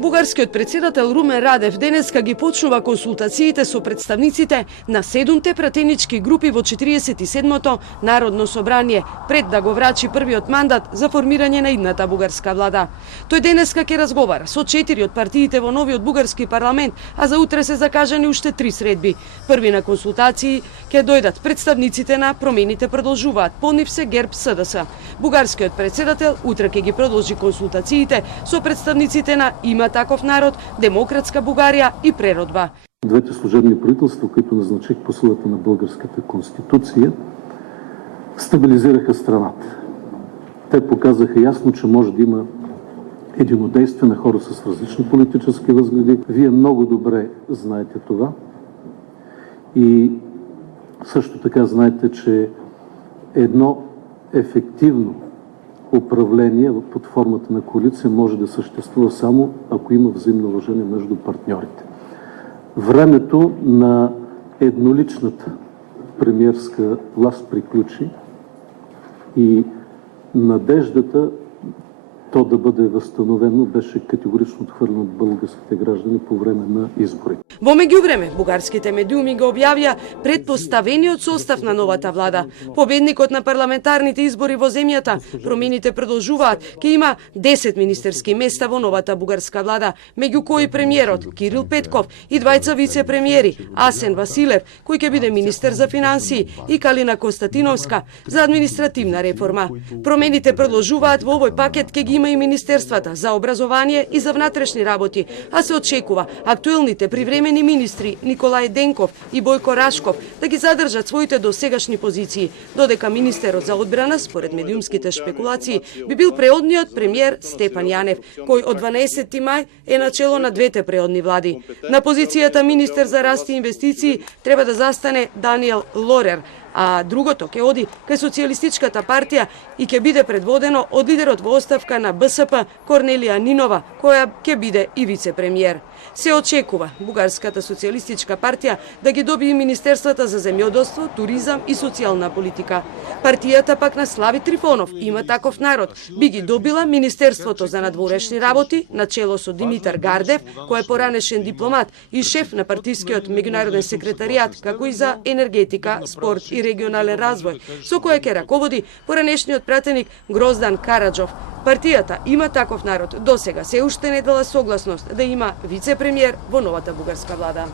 Бугарскиот председател Румен Радев денеска ги почнува консултациите со представниците на 7 пратенички групи во 47-то Народно собрание пред да го врачи првиот мандат за формирање на идната бугарска влада. Тој денеска ќе разговара со 4 од партиите во новиот бугарски парламент, а за утре се закажани уште 3 средби. Први на консултации ќе дојдат представниците на Промените продолжуваат, по нив се ГЕРБ СДС. Бугарскиот председател утре ќе ги продолжи консултациите со представниците на Има таков народ, Демократска Бугарија и Преродба. Двете служебни правителства, които назначих по силата на българската конституция, стабилизираха страната. Те показаха ясно, че може да има единодействие на хора с различни политически възгледи. Вие много добре знаете това. И също така знаете, че едно ефективно управление под формата на коалиция може да съществува само ако има взаимно уважение между партньорите. Времето на едноличната премиерска власт приключи и надеждата то да бъде възстановено беше категорично отхвърлено от българските граждани по време на избори. Во меѓувреме, бугарските медиуми го објавија предпоставениот состав на новата влада. Победникот на парламентарните избори во земјата, Промените продолжуваат, ќе има 10 министерски места во новата бугарска влада, меѓу кои премиерот Кирил Петков и двајца вице-премиери Асен Василев, кој ќе биде министер за финансии, и Калина Константиновска за административна реформа. Промените продолжуваат, во овој пакет ќе ги има и министерствата за образование и за внатрешни работи, а се очекува актуелните привремени министри Николај Денков и Бојко Рашков да ги задржат своите досегашни позиции, додека министерот за одбрана, според медиумските шпекулации, би бил преодниот премиер Стефан Јанев, кој од 12 мај е начело на двете преодни влади. На позицијата министер за раст и инвестиции треба да застане Даниел Лорер, а другото ќе оди кај Социјалистичката партија и ќе биде предводено од лидерот во оставка на БСП Корнелија Нинова, која ќе биде и вице-премиер. Се очекува Бугарската социјалистичка партија да ги добие министерствата за земјоделство, туризам и социјална политика. Партијата пак на Слави Трифонов, Има таков народ, би ги добила Министерството за надворешни работи на чело со Димитар Гардев, кој е поранешен дипломат и шеф на партискиот меѓународен секретаријат, како и за енергетика, спорт и регионален развој, со кој ќе раководи поранешниот пратеник Гроздан Караджов. Партијата Има таков народ досега се уште не дала согласност да има вице-премиер во новата бугарска влада.